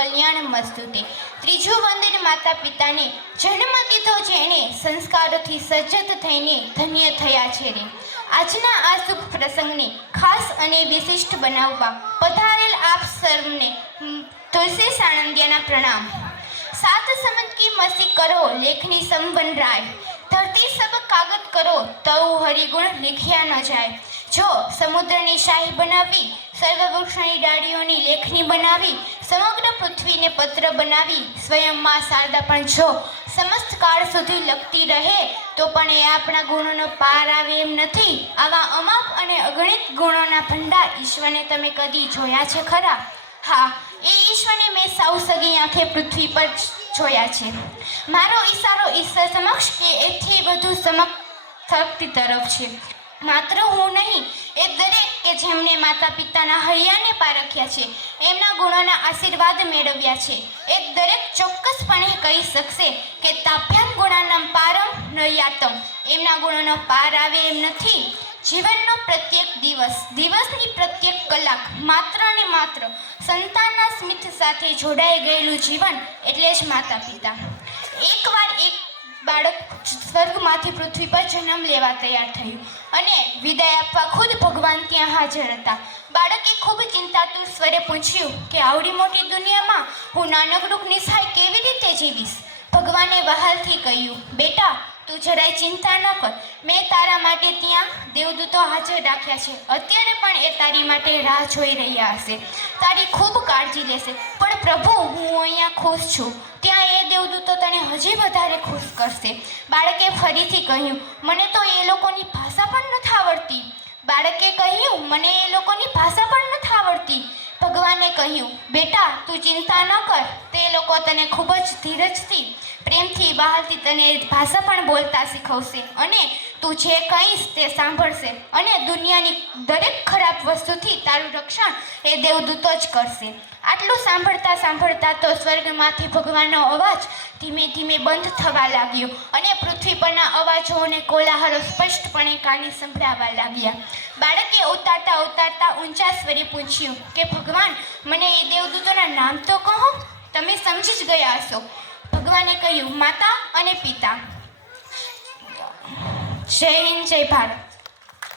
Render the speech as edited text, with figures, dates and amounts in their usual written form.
કલ્યાણમસ્તુતે। ત્રીજું વંદન માતા પિતાને, જન્મ દીધો જેણે, સંસ્કારોથી સજ્જત થઈને ધન્ય થયા છે રે। આજના આ શુભ પ્રસંગને ખાસ અને વિશિષ્ટ બનાવવા પધારેલ આપ સર્વને તુલસી સાણંદિયાના પ્રણામ। सात समंत की मसी करो लेखनी संवन राय, धरती सब कागज करो तऊ हरिगुण लिख्या न जाए। जो समुद्रनी शाही बनावी, सर्ववृक्षनी डाळीओनी लेखनी बनावी, समग्र पृथ्वीने पत्र बनावी, स्वयं मां शारदा पण जो समस्त काळ सुधी लखती रहे तो पण ए आपणा गुणोनो पार आवे एम नथी। आवा अमाप अने अगणित गुणोना भंडार ईश्वरने तमे कदी जोया छे खरा? हाँ, ए ईश्वरने मैं साव सगी आंखे पृथ्वी पर जोया छे। मारो इशारो ईश्वर समक्ष के एथी वधु शक्ति तरफ छे। मात्र हूँ नहीं, ए दरेक के जेमने माता पिताना हૈયાને પારખ્યા છે, એમના ગુણોના આશીર્વાદ મેળવ્યા છે, એ દરેક ચોક્કસપણે કહી શકશે કે તાભ્યામ ગુણાનામ પારમ ન યાતમ, એમના ગુણોનો પાર આવે એમ નથી। જીવનનો પ્રત્યેક દિવસની પ્રત્યેક કલાક માત્ર ને માત્ર સંતાનના સ્મિત સાથે જોડાઈ ગયેલું જીવન એટલે જ માતા પિતા। એકવાર એક બાળક સ્વર્ગમાંથી પૃથ્વી પર જન્મ લેવા તૈયાર થયું અને વિદાય આપવા ખુદ ભગવાન ત્યાં હાજર હતા। બાળકે ખૂબ ચિંતાતુર સ્વરે પૂછ્યું કે આવડી મોટી દુનિયામાં હું નાનકડું નિસહાય કેવી રીતે જીવીશ? ભગવાને વહાલથી કહ્યું, બેટા તું જરાય ચિંતા ન કર, મેં તારા માટે ત્યાં દેવદૂતો હાજર રાખ્યા છે, અત્યારે પણ એ તારી માટે રાહ જોઈ રહ્યા હશે, તારી ખૂબ કાળજી લેશે। પણ પ્રભુ હું અહીંયા ખુશ છું, ત્યાં એ દેવદૂતો તને હજી વધારે ખુશ કરશે। બાળકે ફરીથી કહ્યું, મને તો એ લોકોની ભાષા પણ નથી આવડતી। બાળકે કહ્યું, મને એ લોકોની ભાષા પણ નથી આવડતી। ભગવાને કહ્યું, બેટા તું ચિંતા ન કર, તે લોકો તને ખૂબ જ ધીરજથી પ્રેમથી બહારથી તને ભાષા પણ બોલતા શીખવશે અને તું જે કહીશ તે સાંભળશે અને દુનિયાની દરેક ખરાબ વસ્તુથી તારું રક્ષણ એ દેવદૂતો જ કરશે। આટલું સાંભળતા સાંભળતા તો સ્વર્ગમાંથી ભગવાનનો અવાજ ધીમે ધીમે બંધ થવા લાગ્યો અને પૃથ્વી પરના અવાજો અને કોલાહલો સ્પષ્ટપણે કાને સંભળાવા લાગ્યા। બાળકે ઉતારતા ઉતારતા ઊંચા સ્વરે પૂછ્યું કે ભગવાન મને એ દેવદૂતોના નામ તો કહો, તમે સમજી જ ગયા હશો। ભગવાને કહ્યું, માતા અને પિતા। જય હિન્દ, જય ભારત।